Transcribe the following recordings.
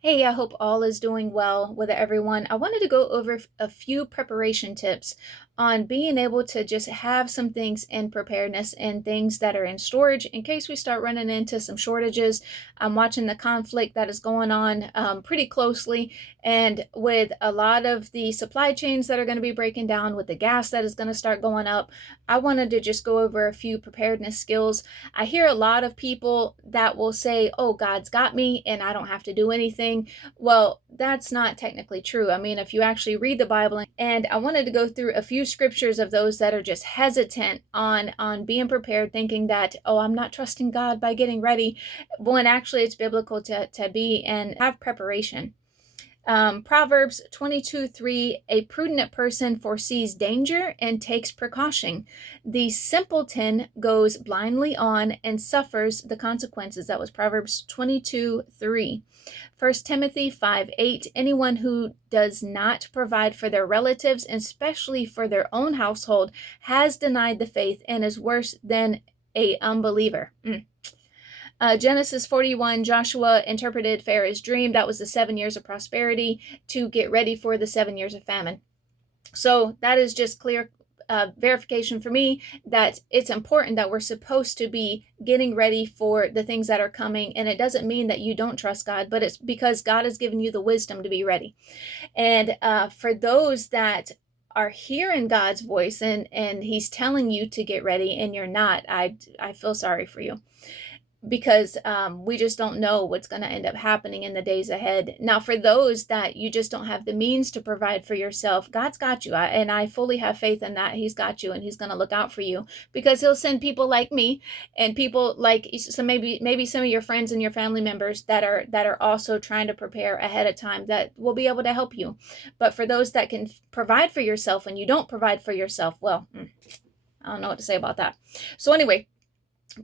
Hey, I hope all is doing well with everyone. I wanted to go over a few preparation tips on being able to just have some things in preparedness and things that are in storage in case we start running into some shortages. I'm watching the conflict that is going on pretty closely, and with a lot of the supply chains that are going to be breaking down, with the gas that is going to start going up, I wanted to just go over a few preparedness skills. I hear a lot of people that will say, oh, God's got me and I don't have to do anything. Well, that's not technically true. I mean, if you actually read the Bible, and I wanted to go through a few scriptures of those that are just hesitant on being prepared, thinking that, oh, I'm not trusting God by getting ready, when actually it's biblical to be and have preparation. Proverbs 22:3, a prudent person foresees danger and takes precaution. The simpleton goes blindly on and suffers the consequences. That was Proverbs 22:3. 1 Timothy 5:8, anyone who does not provide for their relatives, especially for their own household, has denied the faith and is worse than a unbeliever. Genesis 41, Joshua interpreted Pharaoh's dream. That was the 7 years of prosperity to get ready for the 7 years of famine. So that is just clear verification for me that it's important that we're supposed to be getting ready for the things that are coming. And it doesn't mean that you don't trust God, but it's because God has given you the wisdom to be ready. And for those that are hearing God's voice and he's telling you to get ready and you're not, I feel sorry for you, because we just don't know what's going to end up happening in the days ahead. Now, for those that you just don't have the means to provide for yourself, God's got you. And I fully have faith in that. He's got you and he's going to look out for you, because he'll send people like me and people like, so maybe some of your friends and your family members that are also trying to prepare ahead of time, that will be able to help you. But for those that can provide for yourself and you don't provide for yourself, well, I don't know what to say about that. So anyway,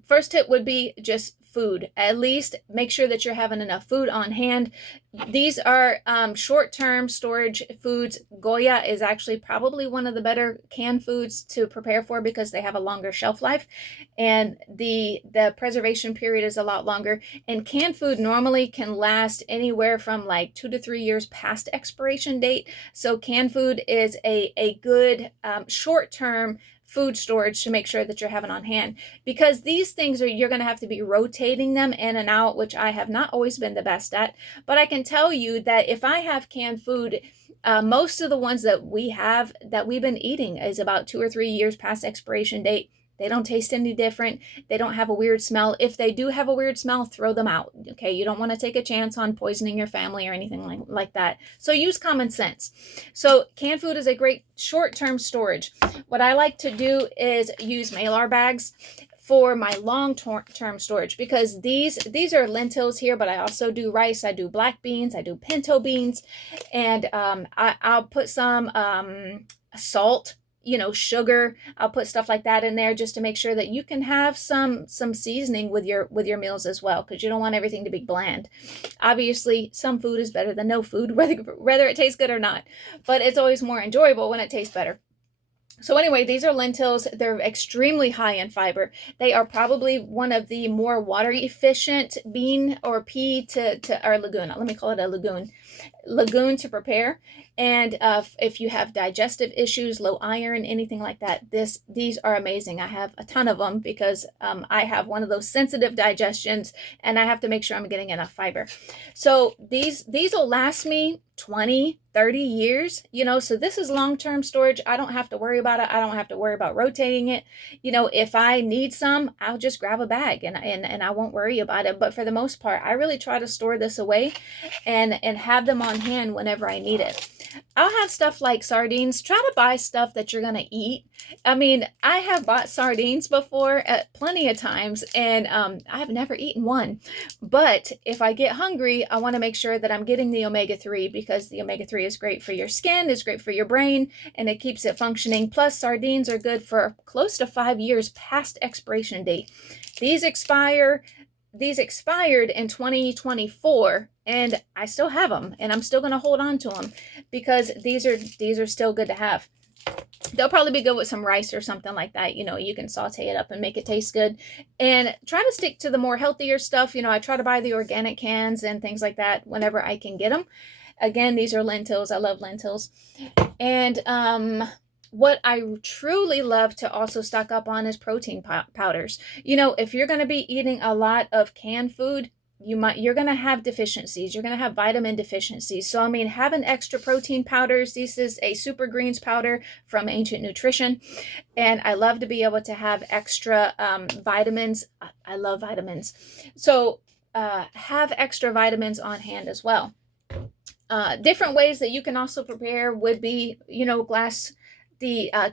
first tip would be just food. At least make sure that you're having enough food on hand. These are short-term storage foods. Goya is actually probably one of the better canned foods to prepare for, because they have a longer shelf life and the preservation period is a lot longer. And canned food normally can last anywhere from like 2 to 3 years past expiration date. So canned food is a good short-term food storage to make sure that you're having on hand, because these things you're going to have to be rotating them in and out, which I have not always been the best at. But I can tell you that if I have canned food, most of the ones that we've been eating is about 2 or 3 years past expiration date. They don't taste any different. They don't have a weird smell. If they do have a weird smell, throw them out. Okay, you don't want to take a chance on poisoning your family or anything like that. So use common sense. So canned food is a great short-term storage. What I like to do is use Mylar bags for my long-term storage, because these are lentils here, but I also do rice, I do black beans, I do pinto beans, and I'll put some salt, sugar. I'll put stuff like that in there just to make sure that you can have some seasoning with your meals as well, because you don't want everything to be bland. Obviously, some food is better than no food, whether it tastes good or not, but it's always more enjoyable when it tastes better. So anyway, these are lentils. They're extremely high in fiber. They are probably one of the more water efficient bean or pea or legume. Let me call it a legume to prepare. And if you have digestive issues, low iron, anything like that, these are amazing. I have a ton of them because I have one of those sensitive digestions, and I have to make sure I'm getting enough fiber. So these will last me 20, 30 years, so this is long-term storage. I don't have to worry about it. I don't have to worry about rotating it. If I need some, I'll just grab a bag and I won't worry about it. But for the most part, I really try to store this away and have them on hand whenever I need it. I'll have stuff like sardines. Try to buy stuff that you're going to eat. I mean, I have bought sardines before plenty of times, and I've never eaten one. But if I get hungry, I want to make sure that I'm getting the omega-3, because the omega-3 is great for your skin, is great for your brain, and it keeps it functioning. Plus, sardines are good for close to 5 years past expiration date. These expired in 2024, and I still have them, and I'm still going to hold on to them because these are still good to have. They'll probably be good with some rice or something like that. You can saute it up and make it taste good. And try to stick to the more healthier stuff. I try to buy the organic cans and things like that whenever I can get them. Again, these are lentils. I love lentils. And what I truly love to also stock up on is protein powders. If you're going to be eating a lot of canned food, you're going to have deficiencies. You're going to have vitamin deficiencies. So, having extra protein powders. This is a Super Greens powder from Ancient Nutrition. And I love to be able to have extra vitamins. I love vitamins. So, have extra vitamins on hand as well. Different ways that you can also prepare would be,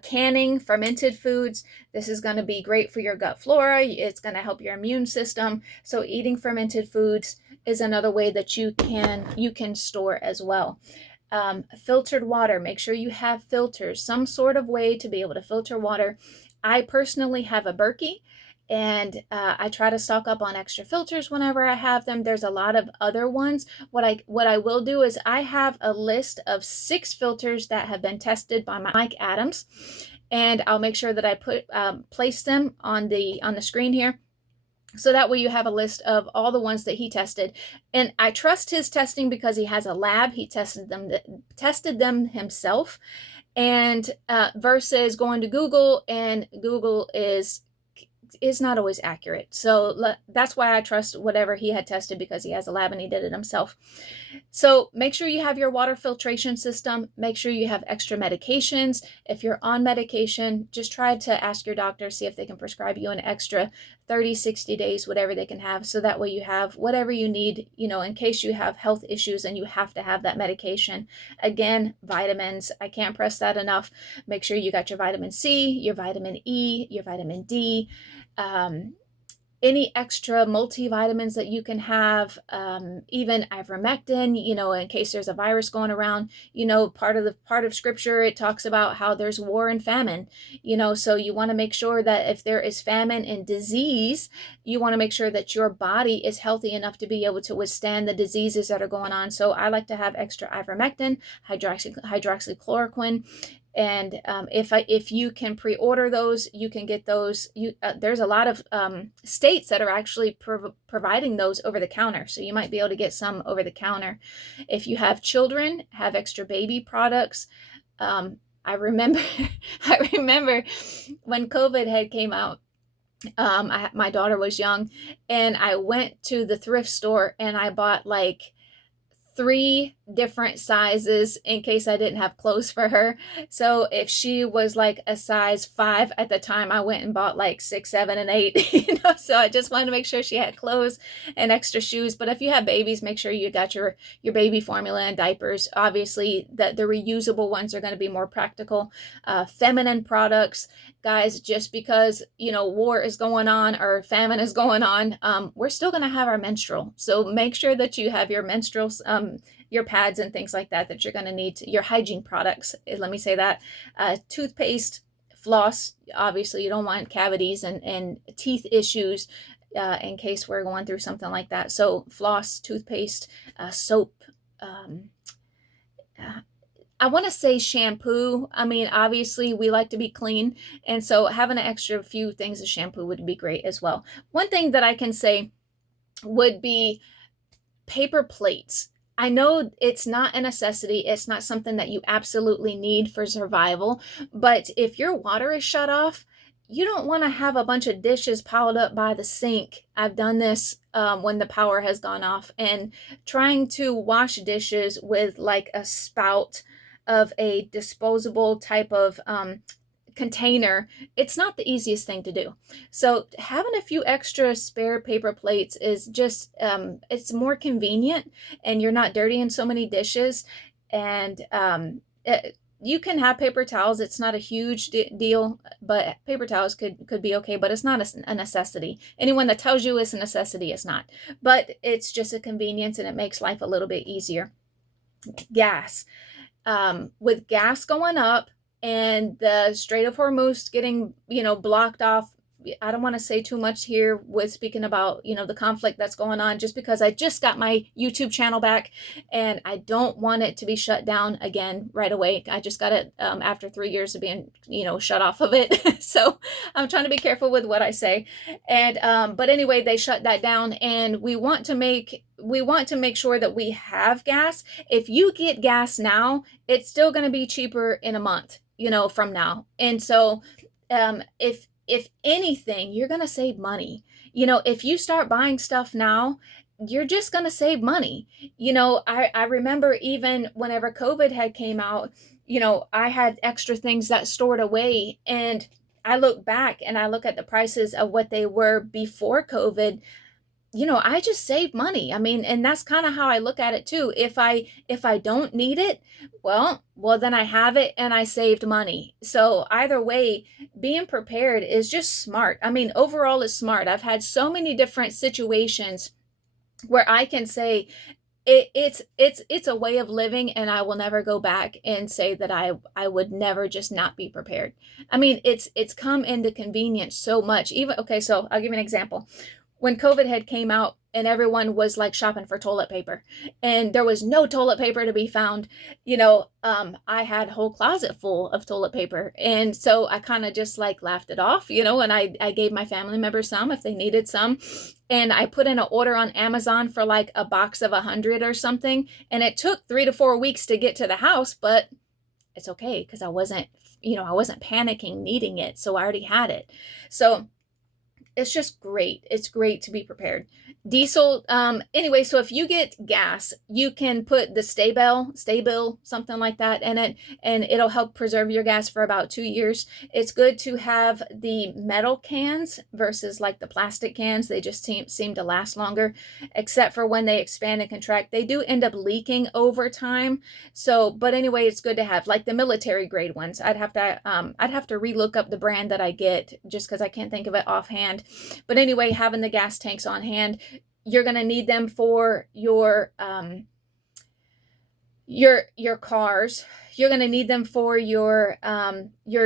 canning fermented foods. This is going to be great for your gut flora. It's going to help your immune system. So eating fermented foods is another way that you can store as well. Filtered water. Make sure you have filters, some sort of way to be able to filter water. I personally have a Berkey, and I try to stock up on extra filters whenever I have them. There's a lot of other ones. What I will do is I have a list of 6 filters that have been tested by Mike Adams, and I'll make sure that I place them on the screen here. So that way you have a list of all the ones that he tested. And I trust his testing because he has a lab. He tested them himself, and versus going to Google, and Google is not always accurate. So that's why I trust whatever he had tested, because he has a lab and he did it himself. So make sure you have your water filtration system. Make sure you have extra medications. If you're on medication, just try to ask your doctor, see if they can prescribe you an extra 30, 60 days, whatever they can have. So that way you have whatever you need, in case you have health issues and you have to have that medication. Again, vitamins, I can't press that enough. Make sure you got your vitamin C, your vitamin E, your vitamin D, any extra multivitamins that you can have, even ivermectin, in case there's a virus going around. Part of scripture, it talks about how there's war and famine, so you want to make sure that if there is famine and disease, you want to make sure that your body is healthy enough to be able to withstand the diseases that are going on. So I like to have extra ivermectin, hydroxychloroquine. And if you can pre-order those, you can get those. There's a lot of states that are actually providing those over the counter, so you might be able to get some over the counter. If you have children, have extra baby products. I remember when COVID had came out. My daughter was young, and I went to the thrift store and I bought like 3 different sizes in case I didn't have clothes for her. So if she was like a size 5 at the time, I went and bought like 6, 7, and 8. So I just wanted to make sure she had clothes and extra shoes. But if you have babies, make sure you got your baby formula and diapers. Obviously, the reusable ones are going to be more practical. Feminine products, guys, just because war is going on or famine is going on, we're still going to have our menstrual. So make sure that you have your menstrual, your pads and things like that you're going to need, your hygiene products. Let me say that. Toothpaste, floss. Obviously, you don't want cavities and teeth issues in case we're going through something like that. So floss, toothpaste, soap. I want to say shampoo. Obviously, we like to be clean, and so having an extra few things of shampoo would be great as well. One thing that I can say would be paper plates. I know it's not a necessity. It's not something that you absolutely need for survival, but if your water is shut off, you don't want to have a bunch of dishes piled up by the sink. I've done this when the power has gone off, and trying to wash dishes with like a spout of a disposable type of container, it's not the easiest thing to do. So having a few extra spare paper plates is just it's more convenient, and you're not dirtying so many dishes. And you can have paper towels. It's not a huge deal, but paper towels could be okay, but it's not a necessity. Anyone that tells you it's a necessity is not, but it's just a convenience, and it makes life a little bit easier. Gas. With gas going up and the Strait of Hormuz getting, blocked off I don't want to say too much here with speaking about, the conflict that's going on, just because I just got my YouTube channel back and I don't want it to be shut down again right away. I just got it after 3 years of being, shut off of it. So I'm trying to be careful with what I say. And but anyway, they shut that down, and we want to make sure that we have gas. If you get gas now, it's still going to be cheaper in a month, from now. And so if anything, you're going to save money. If you start buying stuff now, you're just going to save money. I remember even whenever COVID had came out, I had extra things that stored away, and I look back and I look at the prices of what they were before COVID. I just save money. I mean, and that's kind of how I look at it too. If I don't need it, well, then I have it and I saved money. So either way, being prepared is just smart. I mean, overall it's smart. I've had so many different situations where I can say it's a way of living, and I will never go back and say that I would never just not be prepared. I mean, it's come into convenience so much. Even, okay, so I'll give you an example. When COVID had came out and everyone was like shopping for toilet paper and there was no toilet paper to be found, I had a whole closet full of toilet paper. And so I kind of just like laughed it off, and I gave my family members some if they needed some. And I put in an order on Amazon for like a box of 100 or something. And it took 3 to 4 weeks to get to the house, but it's okay because I wasn't panicking needing it. So I already had it. So it's just great. It's great to be prepared. Diesel, anyway, so if you get gas, you can put the Stabil, something like that in it, and it'll help preserve your gas for about 2 years. It's good to have the metal cans versus like the plastic cans. They just seem to last longer, except for when they expand and contract. They do end up leaking over time. So, but anyway, it's good to have like the military grade ones. I'd have to relook up the brand that I get just because I can't think of it offhand. But anyway, having the gas tanks on hand, you're going to need them for your cars. You're going to need them for your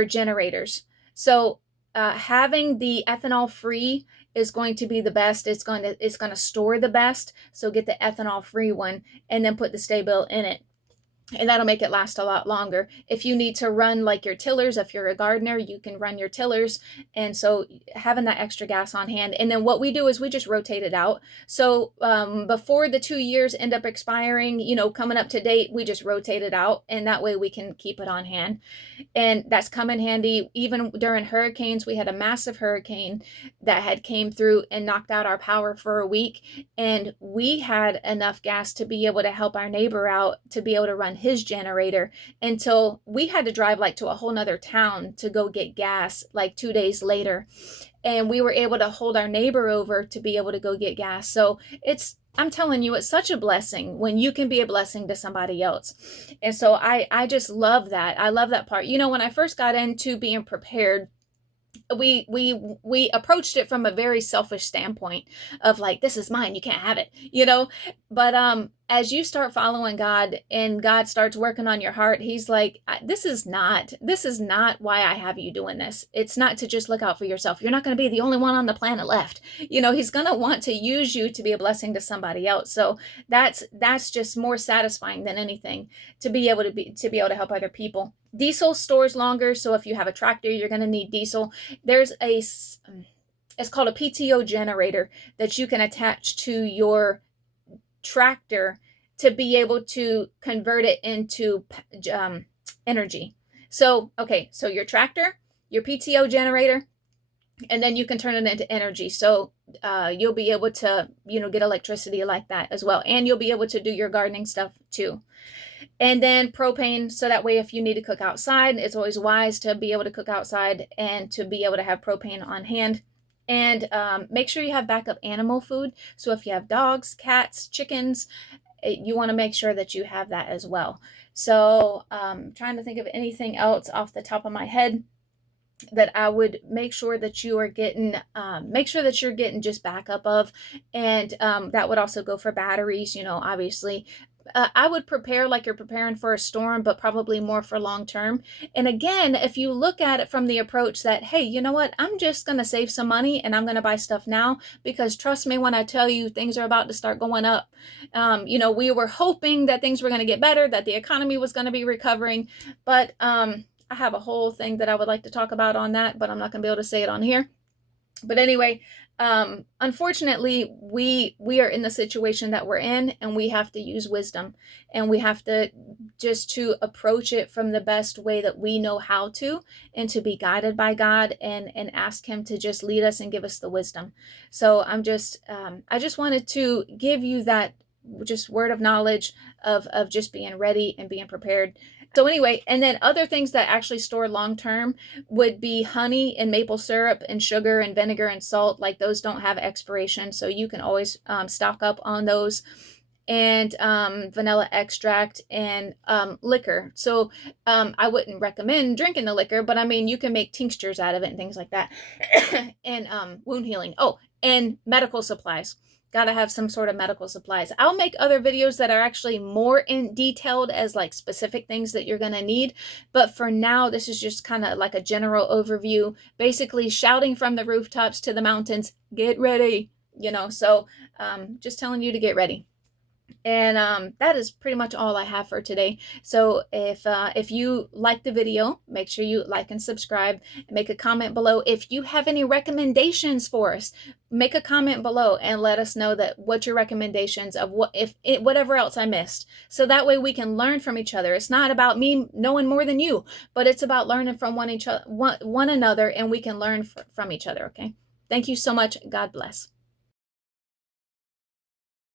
generators. So having the ethanol free is going to be the best. It's going to store the best. So get the ethanol free one and then put the Stabil in it. And that'll make it last a lot longer. If you need to run like your tillers, if you're a gardener, you can run your tillers. And so having that extra gas on hand. And then what we do is we just rotate it out. So before the 2 years end up expiring, coming up to date, we just rotate it out. And that way we can keep it on hand. And that's come in handy. Even during hurricanes, we had a massive hurricane that had came through and knocked out our power for a week. And we had enough gas to be able to help our neighbor out, to be able to run his generator, until we had to drive like to a whole nother town to go get gas like 2 days later. And we were able to hold our neighbor over to be able to go get gas. So I'm telling you, it's such a blessing when you can be a blessing to somebody else. And so I just love that. I love that part. When I first got into being prepared, we approached it from a very selfish standpoint of like, this is mine, you can't have it, but as you start following God and God starts working on your heart, he's like, this is not why I have you doing this. It's not to just look out for yourself. You're not going to be the only one on the planet left. He's going to want to use you to be a blessing to somebody else. So that's just more satisfying than anything, to be able to help other people. Diesel stores longer. So if you have a tractor, you're going to need diesel. It's called a PTO generator that you can attach to your tractor to be able to convert it into energy. So, okay, so your tractor, your PTO generator, and then you can turn it into energy. So you'll be able to, get electricity like that as well. And you'll be able to do your gardening stuff too. And then propane, so that way if you need to cook outside, it's always wise to be able to cook outside and to be able to have propane on hand. And make sure you have backup animal food. So if you have dogs, cats, chickens, you want to make sure that you have that as well. So trying to think of anything else off the top of my head that I would make sure that you are getting, just backup of. And that would also go for batteries, obviously. I would prepare like you're preparing for a storm, but probably more for long term. And again, if you look at it from the approach that, hey, you know what, I'm just going to save some money and I'm going to buy stuff now, because trust me when I tell you things are about to start going up. We were hoping that things were going to get better, that the economy was going to be recovering, but I have a whole thing that I would like to talk about on that, but I'm not going to be able to say it on here. But anyway, unfortunately, we are in the situation that we're in, and we have to use wisdom, and we have to just to approach it from the best way that we know how to, and to be guided by God, and ask him to just lead us and give us the wisdom. So I just wanted to give you that just word of knowledge of just being ready and being prepared. So anyway, and then other things that actually store long term would be honey and maple syrup and sugar and vinegar and salt. Like those don't have expiration, so you can always stock up on those. And vanilla extract and liquor. So I wouldn't recommend drinking the liquor, but I mean, you can make tinctures out of it and things like that. And wound healing. Oh, and medical supplies. Got to have some sort of medical supplies. I'll make other videos that are actually more in detailed as like specific things that you're going to need. But for now, this is just kind of like a general overview, basically shouting from the rooftops to the mountains, get ready, so just telling you to get ready. And that is pretty much all I have for today. So if you like the video, make sure you like and subscribe, and make a comment below. If you have any recommendations for us, make a comment below and let us know that what your recommendations of whatever else I missed. So that way we can learn from each other. It's not about me knowing more than you, but it's about learning from one another, and we can learn from each other. Okay. Thank you so much. God bless.